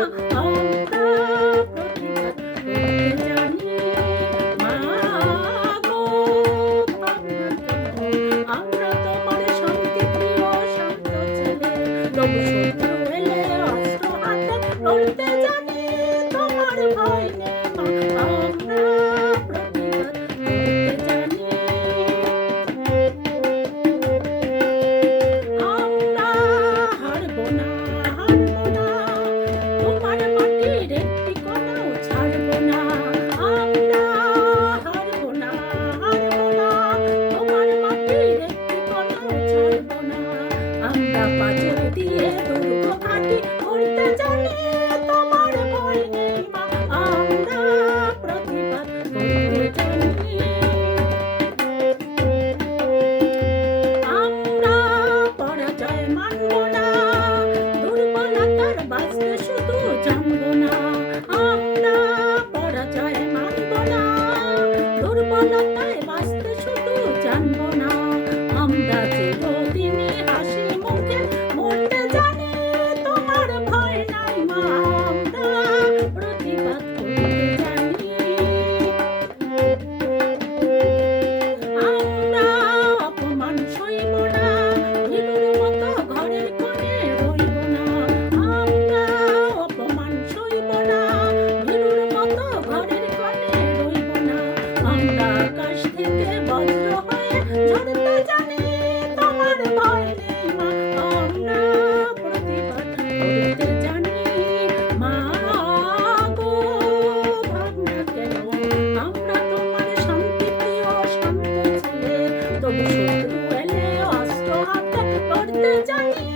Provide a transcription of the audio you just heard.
আমরা প্রতিবাদ করতে জানি। মা গো, আমরা তোমার শান্তিপ্রিয় শান্ত ছেলে, তবু শত্রু এলে অস্ত্র হাতে লড়তে জানি। তোমার ভয় নেই মা, আমরা প্রতিবাদ করতে জানি। আমরা হারবো না, হারবো না, তোমার মাটির একটি কণাও ছাড়বো না। আমরা হারবো না, হারবো না, তোমার মাটির একটি কণাও ছাড়বো না। আমরা পাথর দিয়ে দুর্গ ঘাঁটি করতে জানি। তোমার ভয় নেই মা, আমরা প্রতিবাদ করতে জানি। আমরা পরাজয় মানব না, দুর্বলতার বাঁচতে শুধু জানব না। আমরা পরাজয় মানব না, দুর্বলতায় বাঁচতে শুধু জানব না। আমরা চিরদিনই হাসি মুখে মরতে জানি। তোমার ভয় নাই মা, আমরা প্রতিবাদ করতে জানি। আমরা অপমান সইব না, ভীরুর মতো ঘরের কোণে রইব না। আমরা অপমান সইব না, ভীরুর মতো ঘরের কোণে রইব না। আমরা আকাশ থেকে বজ্র হয়ে ঝরতে জানি। তোমার ভয় নেই মা, আমরা প্রতিবাদ করতে জানি। মা গো, ভাবনা কেন, আমরা তোমার শান্তিপ্রিয় শান্ত ছেলে, তবু শত্রু এলে অস্ত্র হাতে লড়তে জানি।